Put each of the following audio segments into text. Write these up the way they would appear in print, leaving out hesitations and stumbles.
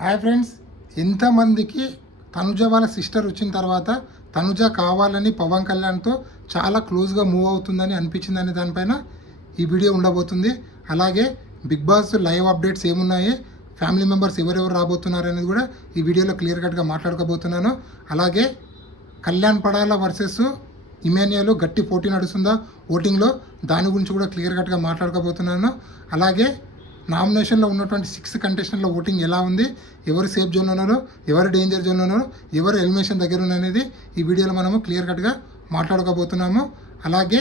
Hi friends, ఎంతమందికి తనుజ వాళ్ళ sister వచ్చిన తర్వాత తనుజ కావాలని పవన్ కళ్యాణ్తో చాలా క్లోజ్గా మూవ్ అవుతుందని అనిపించిందని దానిపైన ఈ వీడియో ఉండబోతుంది. అలాగే బిగ్ బాస్ లైవ్ అప్డేట్స్ ఏమున్నాయి, ఫ్యామిలీ మెంబర్స్ ఎవరెవరు రాబోతున్నారు అనేది కూడా ఈ వీడియోలో క్లియర్ కట్గా మాట్లాడుకోబోతున్నాను. అలాగే కళ్యాణ్ పడాల వర్సెస్ ఇమాన్యుయల్ గట్టి పోటీ నడుస్తుందా ఓటింగ్లో, దాని గురించి కూడా క్లియర్ కట్గా మాట్లాడుకోబోతున్నాను. అలాగే నామినేషన్లో ఉన్నటువంటి 6 కంటెస్టెంట్ల ఓటింగ్ ఎలా ఉంది, ఎవరు సేఫ్ జోన్లో ఉన్నారో, ఎవరు డేంజర్ జోన్లో ఉన్నారో, ఎవరు ఎలిమినేషన్ దగ్గర ఉన్నది ఈ వీడియోలో మనము క్లియర్ కట్గా మాట్లాడుకోబోతున్నాము. అలాగే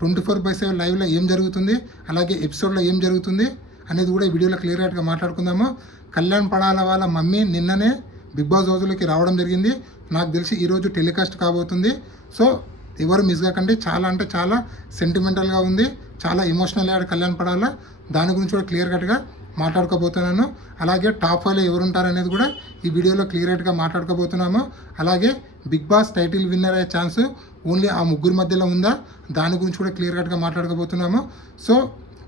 24/7 లైవ్లో ఏం జరుగుతుంది, అలాగే ఎపిసోడ్లో ఏం జరుగుతుంది అనేది కూడా ఈ వీడియోలో క్లియర్ కట్గా మాట్లాడుకుందాము. కళ్యాణ్ పడాల వాళ్ళ మమ్మీ నిన్ననే బిగ్ బాస్ హౌస్లోకి రావడం జరిగింది. నాకు తెలిసి ఈరోజు టెలికాస్ట్ కాబోతుంది. సో ఎవరు మిస్ కాకండి, చాలా అంటే చాలా సెంటిమెంటల్గా ఉంది, చాలా ఎమోషనల్ అయ్యాడు కళ్యాణ్ పడాల. దాని గురించి కూడా క్లియర్ కట్గా మాట్లాడుకోబోతున్నాను. అలాగే టాప్ 5లో ఎవరు ఉంటారు అనేది కూడా ఈ వీడియోలో క్లియర్ కట్గా మాట్లాడుకోబోతున్నాము. అలాగే బిగ్ బాస్ టైటిల్ విన్నర్ అయ్యే ఛాన్స్ ఓన్లీ ఆ ముగ్గురు మధ్యలో ఉందా, దాని గురించి కూడా క్లియర్ కట్గా మాట్లాడుకోబోతున్నాము. సో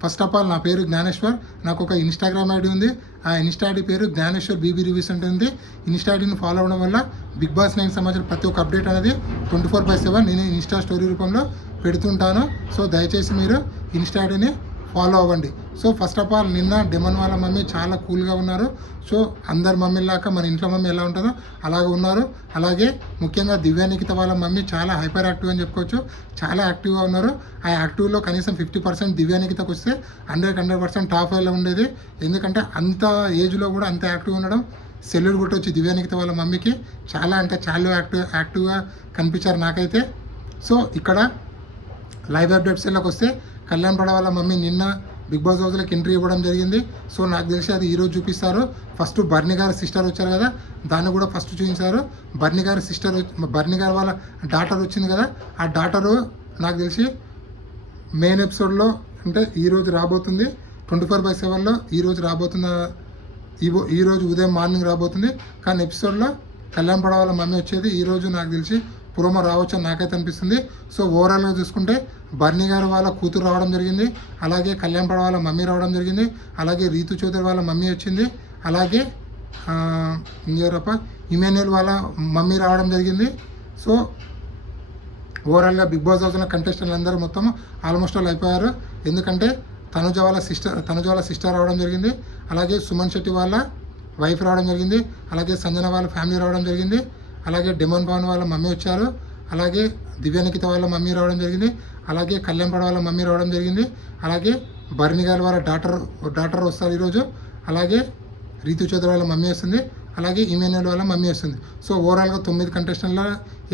ఫస్ట్ ఆఫ్ ఆల్, నా పేరు జ్ఞానేశ్వర్. నాకు ఒక ఇన్స్టాగ్రామ్ ఐడి ఉంది. ఆ ఇన్స్టా ఐడి పేరు జ్ఞానేశ్వర్ బీబీ రివ్యూస్ ఉంటుంది. ఇన్స్టా ఐడిని ఫాలో అవ్వడం వల్ల బిగ్ బాస్ 9 సంబంధించిన ప్రతి ఒక్క అప్డేట్ అనేది 24/7 నేను ఇన్స్టా స్టోరీ రూపంలో పెడుతుంటాను. సో దయచేసి మీరు ఇన్స్టా ఐడిని ఫాలో అవ్వండి. సో ఫస్ట్ ఆఫ్ ఆల్, నిన్న డెమన్ వాళ్ళ మమ్మీ చాలా కూల్గా ఉన్నారు. సో అందరి మమ్మీలాగా మన ఇంట్లో మమ్మీ ఎలా ఉంటుందో అలాగే ఉన్నారు. అలాగే ముఖ్యంగా దివ్యానికిత వాళ్ళ మమ్మీ చాలా హైపర్ యాక్టివ్ అని చెప్పుకోవచ్చు, చాలా యాక్టివ్గా ఉన్నారు. ఆ యాక్టివ్లో కనీసం 50% దివ్యానికితకు వస్తే 100% టాప్ 5లో ఉండేది. ఎందుకంటే అంత ఏజ్లో కూడా అంత యాక్టివ్ ఉండడం సెల్యూట్ కొట్టొచ్చు దివ్యానికిత వాళ్ళ మమ్మీకి. చాలా అంటే చాలా యాక్టివ్గా కనిపించారు నాకైతే. సో ఇక్కడ లైవ్ అప్డేట్స్లోకి వస్తే, కళ్యాణ్ పడ వాళ్ళ మమ్మీ నిన్న బిగ్ బాస్ హౌస్లోకి ఎంట్రీ ఇవ్వడం జరిగింది. సో నాకు తెలిసి అది ఈరోజు చూపిస్తారు. ఫస్ట్ బర్నీ గారి సిస్టర్ వచ్చారు కదా, దాన్ని కూడా ఫస్ట్ చూపించారు. బర్నీ గారి సిస్టర్, బర్నీ గారి వాళ్ళ డాటర్ వచ్చింది కదా, ఆ డాటరు నాకు తెలిసి మెయిన్ ఎపిసోడ్లో అంటే ఈరోజు రాబోతుంది. 24/7లో ఈరోజు రాబోతున్న ఈరోజు ఉదయం మార్నింగ్ రాబోతుంది. కానీ ఎపిసోడ్లో కళ్యాణ్ పడ వాళ్ళ మమ్మీ వచ్చేది ఈరోజు నాకు తెలిసి ప్రోమో రావచ్చు అని నాకైతే అనిపిస్తుంది. సో ఓవరాల్గా చూసుకుంటే బర్నీ గారు వాళ్ళ కూతురు రావడం జరిగింది, అలాగే కళ్యాణ్ పడ వాళ్ళ మమ్మీ రావడం జరిగింది, అలాగే రీతు చౌదరి వాళ్ళ మమ్మీ వచ్చింది, అలాగే ఇంకెవరప్ప ఇమాన్యుయల్ వాళ్ళ మమ్మీ రావడం జరిగింది. సో ఓవరాల్గా బిగ్ బాస్ హౌస్లో కంటెస్టెంట్లు అందరూ మొత్తం ఆల్మోస్ట్ ఆల్ అయిపోయారు. ఎందుకంటే తనుజ వాళ్ళ సిస్టర్ రావడం జరిగింది, అలాగే సుమన్ శెట్టి వాళ్ళ వైఫ్ రావడం జరిగింది, అలాగే సంజన వాళ్ళ ఫ్యామిలీ రావడం జరిగింది, అలాగే డెమన్ పవన్ వాళ్ళ మమ్మీ వచ్చారు, అలాగే దివ్యానికిత వాళ్ళ మమ్మీ రావడం జరిగింది, అలాగే కళ్యాణ్ పడ వాళ్ళ మమ్మీ రావడం జరిగింది, అలాగే బర్నీ గారి వాళ్ళ డాటర్ వస్తారు ఈరోజు, అలాగే రీతు చౌదరి వాళ్ళ మమ్మీ వస్తుంది, అలాగే ఇమాన్యుయల్ వాళ్ళ మమ్మీ వస్తుంది. సో ఓవరాల్గా 9 కంటెస్టెంట్ల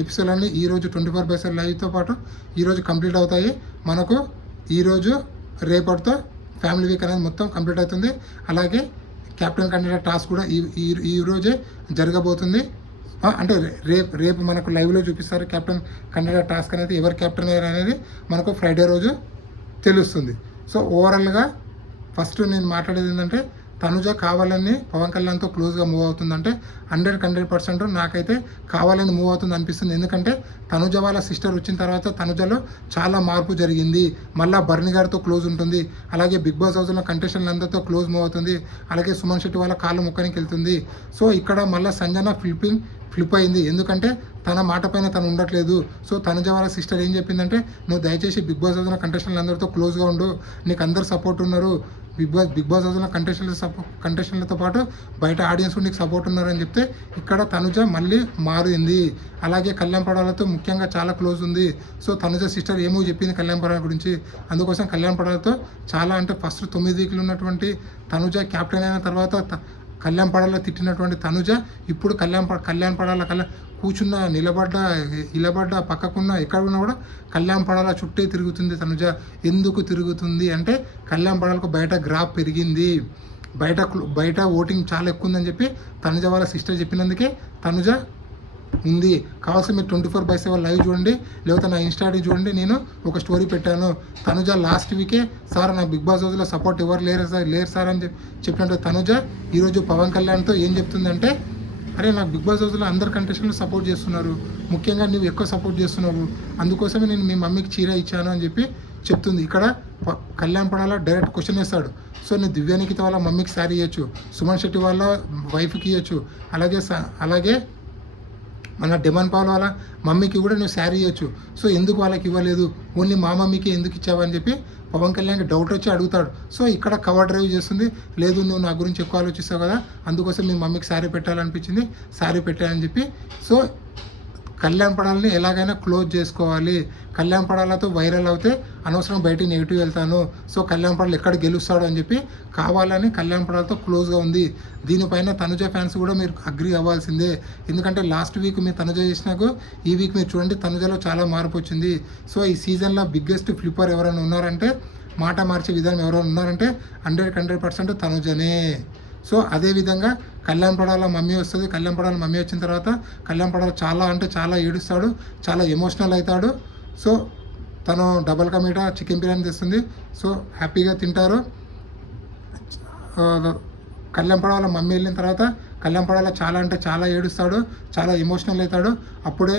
ఎపిసోడ్లన్నీ ఈరోజు 24/7 లైవ్తో పాటు ఈరోజు కంప్లీట్ అవుతాయి. మనకు ఈరోజు రేపటితో ఫ్యామిలీ వీక్ అనేది మొత్తం కంప్లీట్ అవుతుంది. అలాగే కెప్టెన్ కంటెండర్ టాస్క్ కూడా ఈ రోజే జరగబోతుంది. అంటే రేపు మనకు లైవ్లో చూపిస్తారు కెప్టెన్ కంటెండర్ టాస్క్ అనేది, ఎవరు కెప్టెన్ అయ్యారు అనేది మనకు ఫ్రైడే రోజు తెలుస్తుంది. సో ఓవరాల్గా ఫస్ట్ నేను మాట్లాడేది ఏంటంటే, తనుజ కావాలని పవన్ కళ్యాణ్తో క్లోజ్గా మూవ్ అవుతుందంటే 100% నాకైతే కావాలని మూవ్ అవుతుంది అనిపిస్తుంది. ఎందుకంటే తనుజ వాళ్ళ సిస్టర్ వచ్చిన తర్వాత తనుజలో చాలా మార్పు జరిగింది. మళ్ళీ బర్నీ గారితో క్లోజ్ ఉంటుంది, అలాగే బిగ్ బాస్ హౌస్లో కంటెస్టెంట్లు అందరితో క్లోజ్ మూవ్ అవుతుంది, అలాగే సుమన్ శెట్టి వాళ్ళ కాళ్ళు ముక్కనికి వెళ్తుంది. సో ఇక్కడ మళ్ళీ సంజన ఫ్లిప్ అయింది, ఎందుకంటే తన మాట పైన తను ఉండట్లేదు. సో తనుజ వాళ్ళ సిస్టర్ ఏం చెప్పిందంటే, నువ్వు దయచేసి బిగ్ బాస్ హౌస్లో కంటెస్టెంట్లు అందరితో క్లోజ్గా ఉండు, నీకు అందరు సపోర్ట్ ఉన్నారు, బిగ్ బాస్ హౌస్లో కంటెస్టెంట్లతో పాటు బయట ఆడియన్స్ నీకు సపోర్ట్ ఉన్నారని చెప్తే ఇక్కడ తనుజ మళ్ళీ మారింది. అలాగే కళ్యాణ్ పడాలతో ముఖ్యంగా చాలా క్లోజ్ ఉంది. సో తనుజ సిస్టర్ ఏమో చెప్పింది కళ్యాణ్ పడాల గురించి. అందుకోసం కళ్యాణ్ పడాలతో చాలా అంటే ఫస్ట్ 9 వీక్లు ఉన్నటువంటి తనుజ క్యాప్టెన్ అయిన తర్వాత కళ్యాణ్ పడాల తిట్టినటువంటి తనుజ ఇప్పుడు కళ్యాణ్ పడాల కూర్చున్న నిలబడ్డ పక్కకున్న ఎక్కడ ఉన్నా కూడా కళ్యాణ్ పడాల చుట్టే తిరుగుతుంది తనుజ. ఎందుకు తిరుగుతుంది అంటే కళ్యాణ్ పడాలకు బయట గ్రాఫ్ పెరిగింది, బయట ఓటింగ్ చాలా ఎక్కువ ఉందని చెప్పి తనుజ వాళ్ళ సిస్టర్ చెప్పినందుకే తనుజ ఉంది. కావాల్సి మీరు 24/7 లైవ్ చూడండి, లేకపోతే నా ఇన్స్టా ఐడి చూడండి. నేను ఒక స్టోరీ పెట్టాను, తనుజ లాస్ట్ వీకే సార్ నా బిగ్ బాస్ హౌస్లో సపోర్ట్ ఎవరు లేరు సార్ అని చెప్పినట్టు తనుజ ఈరోజు పవన్ కళ్యాణ్తో ఏం చెప్తుందంటే, అరే నాకు బిగ్ బాస్ హౌస్లో అందరు కంటెస్టెంట్లు సపోర్ట్ చేస్తున్నారు, ముఖ్యంగా నువ్వు ఎక్కువ సపోర్ట్ చేస్తున్నావు, అందుకోసమే నేను మీ మమ్మీకి చీర ఇచ్చాను అని చెప్పి చెప్తుంది. ఇక్కడ కళ్యాణ్ పడాల డైరెక్ట్ క్వశ్చన్ వేస్తాడు. సో నేను దివ్యానికిత వాళ్ళ మమ్మీకి శారీ ఇవ్వచ్చు, సుమన్ శెట్టి వాళ్ళ వైఫ్కి ఇవ్వచ్చు, అలాగే మన డెమన్ పాల్ వాళ్ళ మమ్మీకి కూడా నువ్వు శారీ ఇవ్వచ్చు. సో ఎందుకు వాళ్ళకి ఇవ్వలేదు, ఓన్లీ మా మమ్మీకి ఎందుకు ఇచ్చావని చెప్పి పవన్ కళ్యాణ్కి డౌట్ వచ్చి అడుగుతాడు. సో ఇక్కడ కవర్ డ్రైవ్ చేస్తుంది, లేదు నువ్వు నా గురించి ఎక్కువ ఆలోచిస్తావు కదా, అందుకోసం మీ మమ్మీకి శారీ పెట్టాలనిపించింది, శారీ పెట్టాలని చెప్పి. సో కళ్యాణ్ పడాలని ఎలాగైనా క్లోజ్ చేసుకోవాలి, కళ్యాణ్ పడాలతో వైరల్ అవుతే అనవసరం బయటికి నెగిటివ్ వెళ్తాను, సో కళ్యాణ్ పడాలు ఎక్కడ గెలుస్తాడు అని చెప్పి కావాలని కళ్యాణ్ పడాలతో క్లోజ్గా ఉంది. దీనిపైన తనుజ ఫ్యాన్స్ కూడా మీరు అగ్రి అవ్వాల్సిందే, ఎందుకంటే లాస్ట్ వీక్ మీరు తనుజ చేసినాకు ఈ వీక్ మీరు చూడండి తనుజలో చాలా మార్పు వచ్చింది. సో ఈ సీజన్లో బిగ్గెస్ట్ ఫ్లిప్పర్ ఎవరైనా ఉన్నారంటే, మాట మార్చే విధానం ఎవరైనా ఉన్నారంటే 100% తనుజనే. సో అదేవిధంగా కళ్యాణ్ పడాల మమ్మీ వస్తుంది, కళ్యాణ్ పడాల మమ్మీ వచ్చిన తర్వాత కళ్యాణ్ పడాల చాలా అంటే చాలా ఏడుస్తాడు, చాలా ఎమోషనల్ అవుతాడు. సో తను డబల్ కా మీఠా చికెన్ బిర్యానీ తెస్తుంది, సో హ్యాపీగా తింటారు. కళ్యాణ్ పడాల మమ్మీ వెళ్ళిన తర్వాత కళ్యాణ్ పడాల చాలా అంటే చాలా ఏడుస్తాడు, చాలా ఎమోషనల్ అవుతాడు. అప్పుడే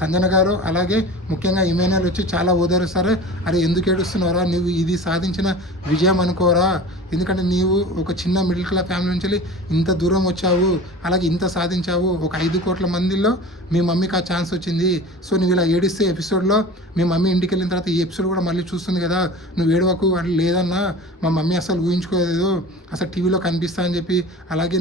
సంజన గారు అలాగే ముఖ్యంగా ఇమాన్యుయల్ వచ్చి చాలా ఓదారుస్తారు. అరే ఎందుకు ఏడుస్తున్నారా, నువ్వు ఇది సాధించిన విజయం అనుకోరా, ఎందుకంటే నీవు ఒక చిన్న మిడిల్ క్లాస్ ఫ్యామిలీ నుంచి ఇంత దూరం వచ్చావు, అలాగే ఇంత సాధించావు, ఒక 5 కోట్ల మందిలో మీ మమ్మీకి ఆ ఛాన్స్ వచ్చింది. సో నువ్వు ఇలా ఏడిస్తే ఎపిసోడ్లో మీ మమ్మీ ఇంటికి వెళ్ళిన తర్వాత ఈ ఎపిసోడ్ కూడా మళ్ళీ చూస్తుంది కదా, నువ్వు ఏడవకు అని లేదన్నా, మా మమ్మీ అసలు ఊహించుకోలేదు, అసలు టీవీలో కనిపిస్తా అని చెప్పి, అలాగే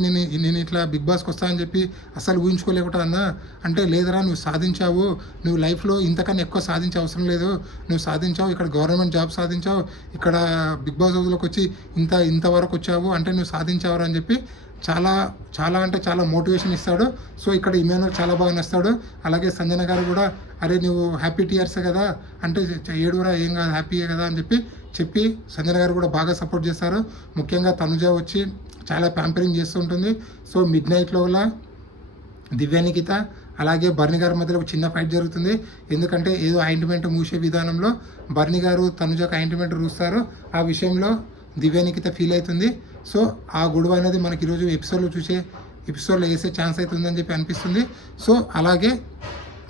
నేను ఇట్లా బిగ్ బాస్కి వస్తా అని చెప్పి అసలు ఊహించుకోలేకుండా అన్నా అంటే, లేదరా నువ్వు సాధించావు, నువ్వు లైఫ్లో ఇంతకన్నా ఎక్కువ సాధించే అవసరం లేదు, నువ్వు సాధించావు, ఇక్కడ గవర్నమెంట్ జాబ్ సాధించావు, ఇక్కడ బిగ్ బాస్ హౌస్లోకి వచ్చి ఇంతవరకు వచ్చావు అంటే నువ్వు సాధించావు అని చెప్పి చాలా చాలా అంటే చాలా మోటివేషన్ ఇస్తాడు. సో ఇక్కడ ఇమాన్యుయల్ చాలా బాగా నస్తాడు. అలాగే సంజన గారు కూడా అరే నువ్వు హ్యాపీ టీయర్సే కదా అంటే ఏడురా ఏం కాదు హ్యాపీయే కదా అని చెప్పి సంజన గారు కూడా బాగా సపోర్ట్ చేస్తారు. ముఖ్యంగా తనుజ వచ్చి చాలా ప్యాంపరింగ్ చేస్తూ ఉంటుంది. సో మిడ్ నైట్లో దివ్యానికిత అలాగే బర్ని గారి మధ్యలో ఒక చిన్న ఫైట్ జరుగుతుంది, ఎందుకంటే ఏదో ఆయింట్మెంట్ మూసే విధానంలో బర్ని గారు తనుజకు ఆయింట్మెంట్ రూస్తారు, ఆ విషయంలో దివ్యానికిత ఫీల్ అవుతుంది. సో ఆ గొడవ అనేది మనకి ఈరోజు ఎపిసోడ్లో వేసే ఛాన్స్ అవుతుందని చెప్పి అనిపిస్తుంది. సో అలాగే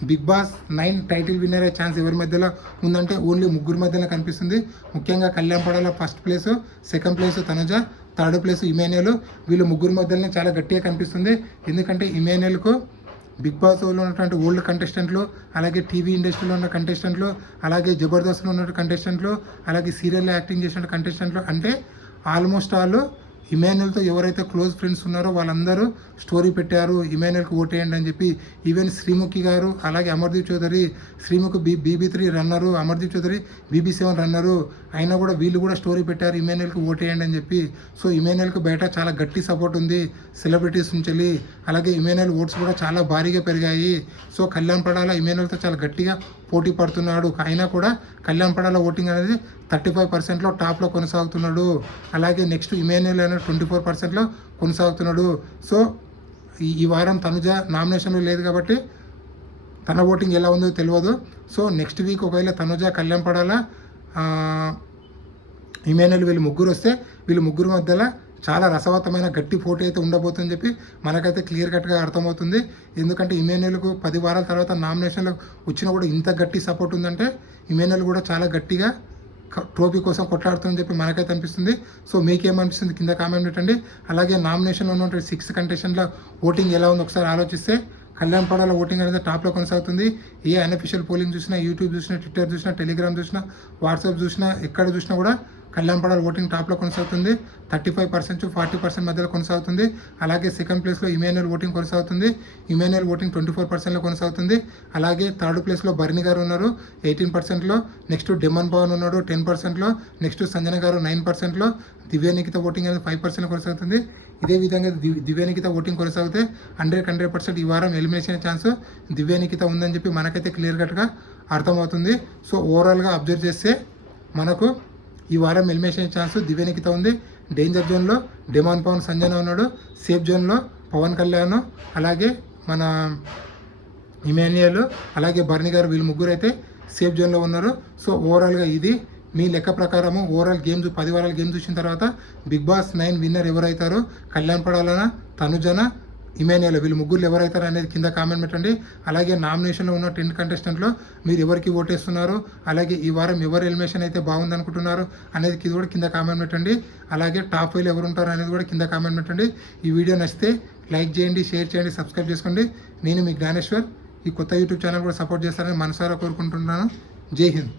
బిగ్ బాస్ 9 టైటిల్ విన్నర్ అయ్యే ఛాన్స్ ఎవరి మధ్యలో ఉందంటే ఓన్లీ 3 మధ్యలో కనిపిస్తుంది. ముఖ్యంగా Kalyan Padala first place, second place Tanuja, third place Emmanuel. వీళ్ళు 3 మధ్యలోనే చాలా గట్టిగా కనిపిస్తుంది, ఎందుకంటే ఇమాన్యుయల్కు బిగ్ బాస్లో ఉన్నటువంటి ఓల్డ్ కంటెస్టెంట్లు, అలాగే టీవీ ఇండస్ట్రీలో ఉన్న కంటెస్టెంట్లు, అలాగే జబర్దస్త్లో ఉన్న కంటెస్టెంట్లు, అలాగే సీరియల్లో యాక్టింగ్ చేసిన కంటెస్టెంట్లు, అంటే ఆల్మోస్ట్ ఆల్ ఇమాన్యుయల్తో ఎవరైతే క్లోజ్ ఫ్రెండ్స్ ఉన్నారో వాళ్ళందరూ స్టోరీ పెట్టారు ఇమాన్యుయల్కి ఓటేయండి అని చెప్పి. ఈవెన్ శ్రీముఖి గారు అలాగే Amardeep Chowdary, Sreemukhi BB3 runner, Amardeep Chowdary BB7 runner, అయినా కూడా వీళ్ళు కూడా స్టోరీ పెట్టారు ఇమాన్యుయల్కి ఓటేయండి అని చెప్పి. సో ఇమాన్యుయల్కి బయట చాలా గట్టి సపోర్ట్ ఉంది సెలబ్రిటీస్ నుంచి, అలాగే ఇమాన్యుయల్ ఓట్స్ కూడా చాలా భారీగా పెరిగాయి. సో కళ్యాణ్ పడాల ఇమాన్యుయల్తో చాలా గట్టిగా పోటీ పడుతున్నాడు, అయినా కూడా కళ్యాణ్ పడాల ఓటింగ్ అనేది 35%లో టాప్లో కొనసాగుతున్నాడు. అలాగే నెక్స్ట్ ఇమాన్యుయల్ అనేది 24%లో కొనసాగుతున్నాడు. సో ఈ వారం తనుజ నామినేషన్లో లేదు కాబట్టి తన ఓటింగ్ ఎలా ఉందో తెలియదు. సో నెక్స్ట్ వీక్ ఒకవేళ తనుజ కళ్యాణ్ పడాల ఇమాన్యుయల్ వీళ్ళు 3 వస్తే వీళ్ళు 3 మధ్యలో చాలా రసవత్తమైన గట్టి పోటీ అయితే ఉండబోతుందని చెప్పి మనకైతే క్లియర్ కట్గా అర్థమవుతుంది. ఎందుకంటే ఇమాన్యుయల్కు 10 వారాల తర్వాత నామినేషన్లో వచ్చినా కూడా ఇంత గట్టి సపోర్ట్ ఉందంటే ఇమాన్యుయల్ కూడా చాలా గట్టిగా ట్రోఫీ కోసం కొట్లాడుతుందని చెప్పి మనకైతే అనిపిస్తుంది. సో మీకేమనిపిస్తుంది కింద కామెంట్ పెట్టండి. అలాగే నామినేషన్లో ఉన్నటువంటి 6 కంటెస్టెంట్ల ఓటింగ్ ఎలా ఉందో ఒకసారి ఆలోచిస్తే కళ్యాణ్ పడాల ఓటింగ్ అనేది టాప్లో కొనసాగుతుంది. ఏ అన్అఫీషియల్ పోలింగ్ చూసినా, యూట్యూబ్ చూసినా, ట్విట్టర్ చూసినా, టెలిగ్రామ్ చూసినా, వాట్సాప్ చూసినా, ఎక్కడ చూసినా కూడా కళ్యాణ్ పడాల ఓటింగ్ టాప్లో కొనసాగుతుంది. 35% to 40% మధ్యలో కొనసాగుతుంది. అలాగే సెకండ్ ప్లేస్లో ఇమాన్యుయల్ ఓటింగ్ కొనసాగుతుంది. ఇమాన్యుయల్ ఓటింగ్ 24%లో కొనసాగుతుంది. అలాగే థర్డ్ ప్లేస్లో బర్ని గారు ఉన్నారు 18%లో, నెక్స్ట్ డెమన్ పవన్ ఉన్నాడు 10%లో, నెక్స్ట్ సంజన గారు 9%లో, దివ్యానికిత ఓటింగ్ అనేది 5% కొనసాగుతుంది. ఇదే విధంగా దివ్యానికిత ఓటింగ్ కొనసాగితే 100% ఈ వారం ఎలిమినేషన్ ఛాన్స్ దివ్యానికిత ఉందని చెప్పి మనకైతే క్లియర్ కట్గా అర్థమవుతుంది. సో ఓవరాల్గా అబ్జర్వ్ చేస్తే మనకు ఈ వారం ఎలిమినేషన్ ఛాన్స్ దివ్యానికిత ఉంది. డేంజర్ జోన్లో డెమాన్ పవన్ సంజన ఉన్నాడు, సేఫ్ జోన్లో పవన్ కళ్యాణ్, అలాగే మన ఇమాన్యుయల్, అలాగే బర్ని గారు, వీళ్ళు 3 అయితే సేఫ్ జోన్లో ఉన్నారు. సో ఓవరాల్గా ఇది మీ లెక్క ప్రకారము ఓవరాల్ గేమ్స్ 10 వారాల గేమ్ చూసిన తర్వాత బిగ్ బాస్ 9 విన్నర్ ఎవరైతారో కళ్యాణ్ పడాలనా, తనుజన, ఇమాన్యుయల్ వీళ్ళు ముగ్గురు ఎవరైతారు అనేది కింద కామెంట్ పెట్టండి. అలాగే నామినేషన్లో ఉన్న 10 కంటెస్టెంట్లో మీరు ఎవరికి ఓటేస్తున్నారు, అలాగే ఈ వారం ఎవరు ఎలిమినేషన్ అయితే బాగుంది అనుకుంటున్నారు అనేది కూడా కింద కామెంట్ పెట్టండి. అలాగే టాప్ 5 ఎవరు ఉంటారు అనేది కూడా కింద కామెంట్ పెట్టండి. ఈ వీడియో నచ్చితే లైక్ చేయండి, షేర్ చేయండి, సబ్స్క్రైబ్ చేసుకోండి. నేను మీ జ్ఞానేశ్వర్. ఈ కొత్త యూట్యూబ్ ఛానల్ కూడా సపోర్ట్ చేస్తారని మనసారా కోరుకుంటున్నాను. జై హింద్.